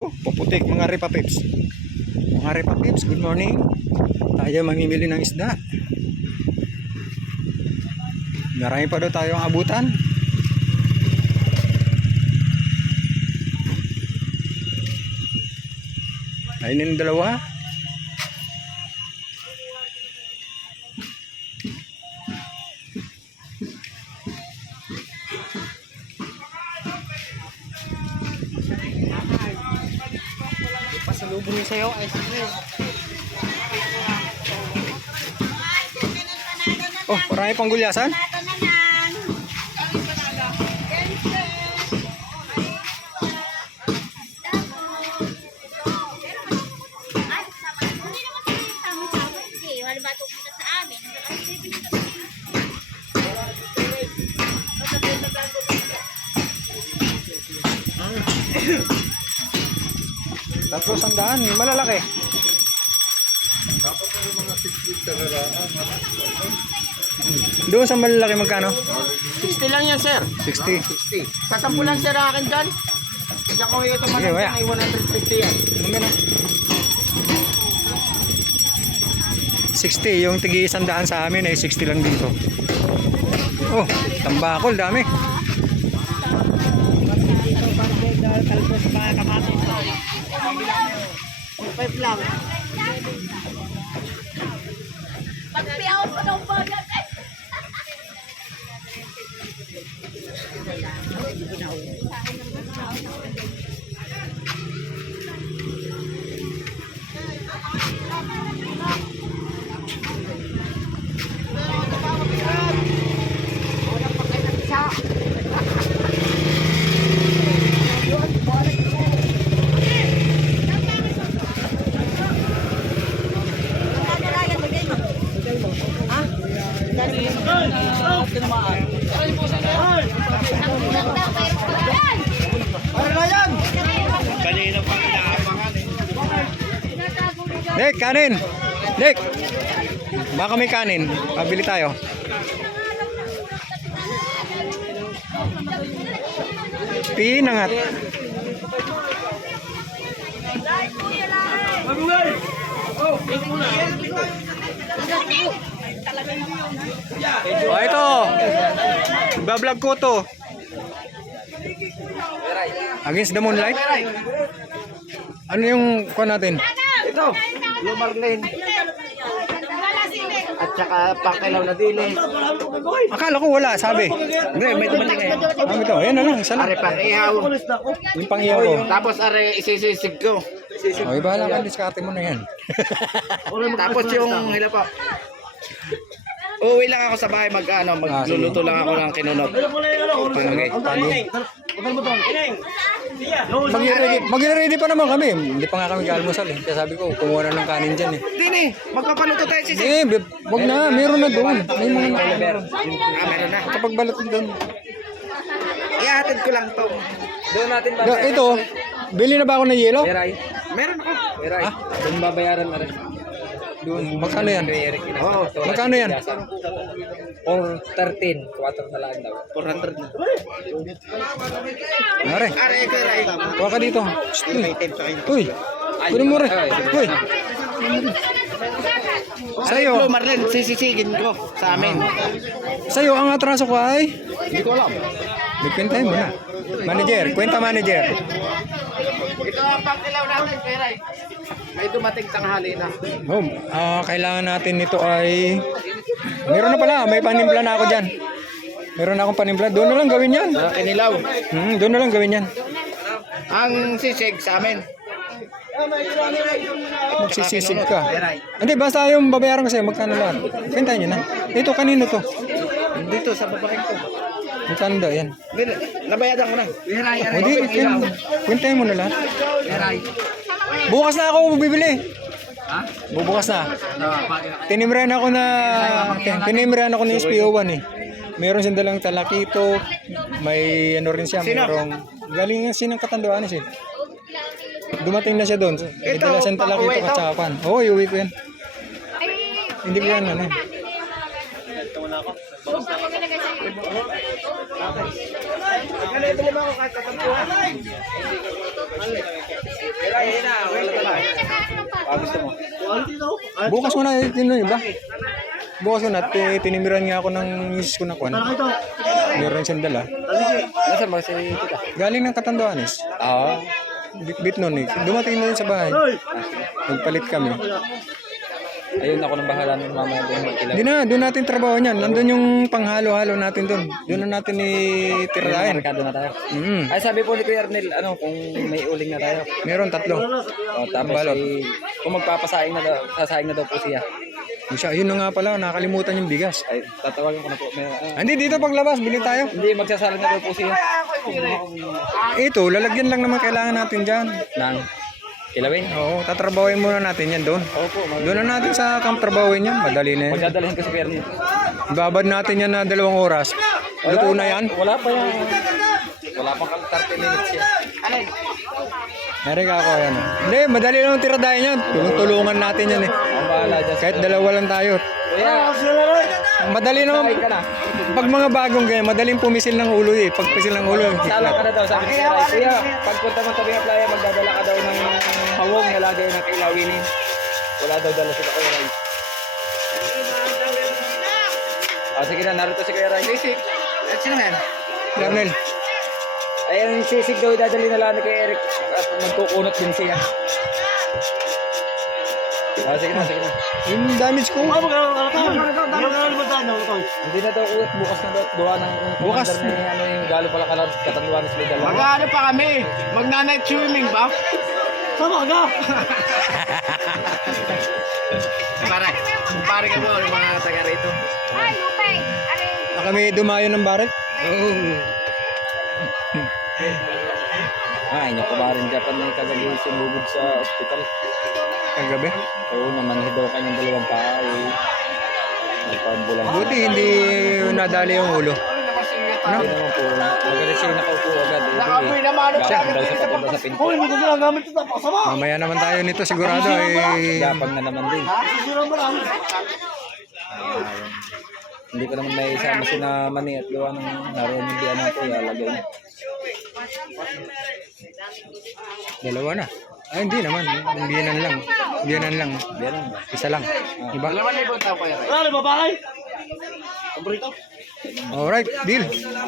Puputik mga Repa Pips. Mga Repa Pips, good morning. Tayo mamimili ng isda. Marami pa daw tayong abutan. Ayun yung dalawa. Pasalubong niya sa'yo ay sige. Oh, marami pang gulyasan. Tatlo sandaan, malalaki. Dapat ano mga 60 kararaan. Doon sa malalaki magkano? 60 lang yan, sir. 60. 60. Sasampu lang, sir, akin dyan. Kaya kung ito man Sige, wala. ay 150 yan. Magkano? 60, yung tigi sandaan sa amin ay 60 lang dito. Oh, tambakol, dami. Five lang. Pagpiyaw ko ng bagat eh. Nick, kanin. Nick. Baka may kanin. Pabili tayo. Pinangat. Oh, ito. Bablog ko to. Against the Moonlight. Ano yung kuha natin? Ito, Lumarlin. At saka pangkilaw na dili. Akala ko wala, sabi. Hindi, may dumating ngayon. Ano ito? Ayan na lang, isa lang. Are pang-ihaw. Yung pang-iyaw ko. Tapos are isisisig ko. Okay, bahala ka, diskarte mo na yan. Tapos yung hila pa. Uuwi lang ako sa bahay magluluto lang ako ng kinunot. Okay. Mag-ready pa naman kami. Hindi pa nga kami almusal eh. Kaya sabi ko, kumuha na ng kanin dyan eh. Dini, magpapaluto tayo sisig. Eh, wag na. Meron na doon. May mga meron. Meron na. Kapag balot doon. Ihatid ko lang to. Doon natin Ito, bili na ba ako ng yelo? Beray. Meron ako. Beray. Doon babayaran na rin. Doon. Magkano yan? Oo. Magkano yan? Or 13. 4 na lang daw. 400 na. Mare, Are, Beray. kuha ka dito. May 10 sa kayo. Uy, kunin mo rin. Uy, Sa'yo. Marlin, sisisigin ko sa amin. sa'yo ang atraso ko ay? Hindi ko alam. Nagkwentahin mo na. Manager, kwenta manager. Ito ang pangkilaw natin, Beray. May dumating tanghali na. Oh, kailangan natin nito ay... Meron na pala, may panimpla na ako dyan. Meron na akong panimpla. Doon na lang gawin yan. Kinilaw. Doon na lang gawin yan. Ang sisig sa amin. Magsisisig ka. Hindi, basta yung babayaran ko sa'yo, magkano lang. Kwentahin nyo na. Ito, kanino to? Dito sa babaeng ko. Magkano daw yan? Nabayadan ko na. Hindi, kwentahin mo na lahat. Beray. Bukas na ako bibili. Ha? Bubukas na. Tinimrehan ako ng SPO1 eh. Meron siyang dalang talakito, may ano rin siya, merong galing sinang Katanduanes eh. Dumating na siya doon. Dala siyang talakito katsapan. Oo, iuwi ko yan. Hindi ko yan ano. Ganito naman ako kahit katampuhan. gusto mo. Bukas mo na yun yung iba. Bukas ko na, tinimiran nga ako ng misis ko na kwan. Meron siyang dala. Nasaan ba si tita? Galing ng Catanduanes. Oo. Bit nun eh. Dumating na yun sa bahay. Nagpalit kami. Ayun ako nang bahala ng mamaya doon magkilaw. Doon natin trabaho niyan. Nandun yung panghalo-halo natin doon. Doon na natin itirahin. Merkado na tayo. Mm. Ay sabi po ni Kuya Arnel, ano, kung may uling na tayo. Meron 3. O, tapos Balot. kung magpapasaing na daw, sasaing na daw po siya. Siya, yun na nga pala, nakalimutan yung bigas. Ay, tatawagan ko na po. Hindi, dito paglabas, bili tayo. Hindi, magsasaling na daw po siya. Ito, lalagyan lang naman kailangan natin dyan. Nang kilawin. Oo, tatrabawin muna natin yan doon. Opo, Doon na natin sa camp trabawin yan, madali na yan. magdadalhin ko si Kuya Arnel. Babad natin yan na 2 oras. Luto na yan. Wala pa yan. Wala pang 30 minutes yan. Nari ka ako yan. Hindi, madali lang tiradahin yan. Tulungan natin yan eh. Ang bahala dyan. Kahit 2 lang tayo. Kuya, Madali naman. saing ka na. Pag mga bagong ganyan, madaling pumisil ng ulo eh. Pag pisil ng ulo. Sala ka na daw, sabi ni Kuya Ray. Kuya, pagpunta mo tabi ng playa, magdadala ka daw ng hawong na lagay ng kilawinin. Wala daw dala si Kuya Ray. Sige na, narito si Kuya Ray. Sisig. Sino yan? Larnel, Ay, ang sisig daw dadali na lang ni Kuya Eric at magkukunot din siya. Sige na, sige na. yung damage ko. Hindi na daw ulit, bukas na daw. Gawa ng Bukas. commander ni ano yung galo pala kalang Catanduanes may dalawa. Mag-ano pa kami? Magna-night swimming ba? Pare ka ba yung mga taga rito? Ay, lupay. Ano yung Kami dumayo ng baret. Inyo ko ba rin Japan na kagabi sinugod sa ospital. Kagabi. Oo, namanhid daw kanyang 2 paa. Nagpambulan. Buti hindi nadali yung ulo. Hindi naman po. Magalit siya nakaupo agad. Nakaupoy naman. Gapang daw sa papunta sa pinto. Mamaya naman tayo nito sigurado eh. Gapang na naman din. Hindi ko naman may isama si na Mani at gawa ng naroon yung biyanan ko. Ialagay niya. 2 na. Ay, hindi naman. Biyanan lang. Biyanan lang. Biyanan ba? Isa lang. Diba? 2,000 tao kaya. Alright, deal.